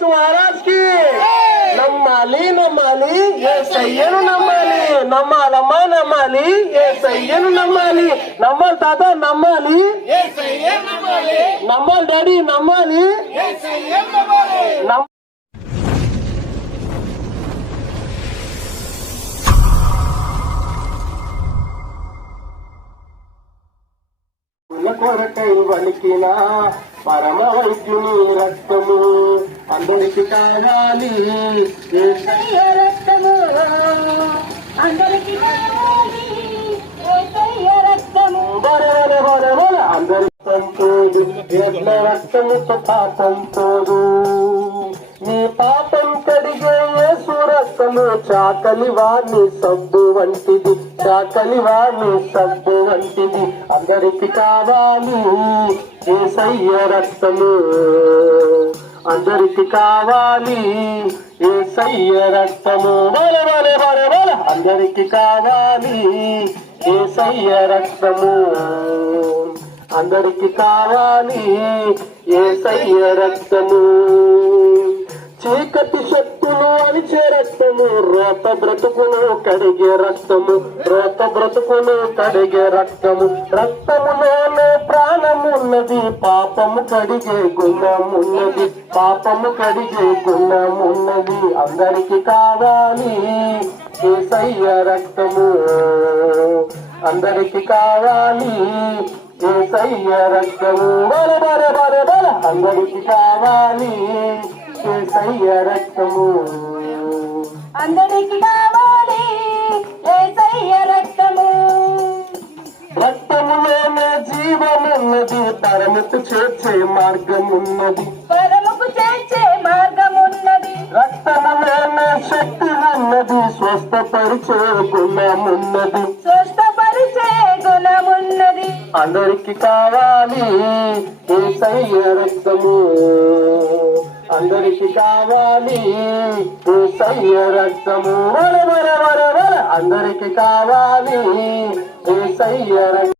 యేసు మహారాజ్కి నమ్మాలి నమ్మాలి ఏ సయ్యను నమ్మాలి నమ్మాలమ్మా నమ్మాలి ఏ సయ్యను నమ్మాలి నమ్మాలి తాత నమ్మాలి నమ్మాలి డాడీ నమ్మాలి నమ్మ కుల కొరకై వణికిన పరమ వైద్యుని రక్తము అందరికి కావాలి రక్తము అందరికి కావాలి ఎడ్ల రక్తముతో పాపం పోదు నీ పాపం కడిగే సురక్తము చాకలి వాణి సబ్బు వంటిది చాకలి వాణి సబ్బు వంటిది అందరికి కావాలి ఏసయ్య రక్తము అందరికి కావాలి. ఏసయ్య రక్తము? బలే బలే బలే బలే. అందరికి కావాలి. ఏసయ్య రక్తము? అందరికి కావాలి. ఏసయ్య రక్తము? చీకటి శక్తులు అణిచే రక్తము. రోత బ్రతుకును కడిగే రక్తము. రోత బ్రతుకును కడిగే రక్తము. రక్తములోనే ప్రాణమున్నది. పాపము కడిగే గుణమున్నది. పాపము కడిగే గుణమున్నది అందరికి కావాలి. ఏసయ్య రక్తము అందరికి కావాలి. ఏసయ్య రక్తము బల బల బల బల అందరికి కావాలి. ఏసయ్య రక్తము అందరికి కావాలి. ఏసయ్య రక్తము. రక్తములోనే జీవమున్నది పరముకు చేర్చే మార్గమున్నది. పరముకు రక్తములోనే శక్తి ఉన్నది స్వస్థపరిచే గుణమున్నది. స్వస్థపరిచే గుణమున్నది. అందరికి కావాలి ఏసయ్య రక్తము. అందరికి కావాలి ఏసయ్య రక్తము.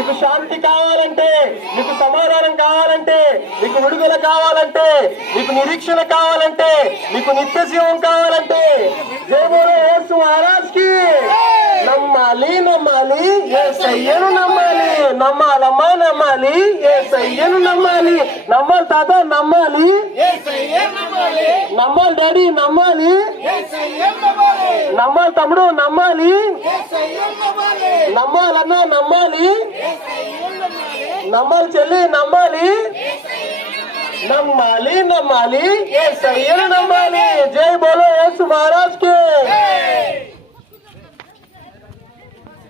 మీకు శాంతి కావాలంటే మీకు సమాధానం కావాలంటే మీకు విడుదల కావాలంటే మీకు నిరీక్షణ కావాలంటే మీకు నిత్య జీవం కావాలంటే దేవుడు యేసు మహారాజ్కి నమ్మాలి నమ్మాలి ఏ సయ్యను నమ్మాలి. నమ్మాలమ్మా నమ్మాలి ఏ సయ్యను నమ్మాలి. నమ్మాలి తాత నమ్మాలి. నమ్మాలి డాడీ నమ్మాలి. నమ్మాలి తమ్ముడు నమ్మాలి. నమ్మాలన్నా నమ్మాలి. నమ్మాలి చెల్లి నమ్మాలి నమ్మాలి నమ్మాలి ఏ సయ్యను నమ్మాలి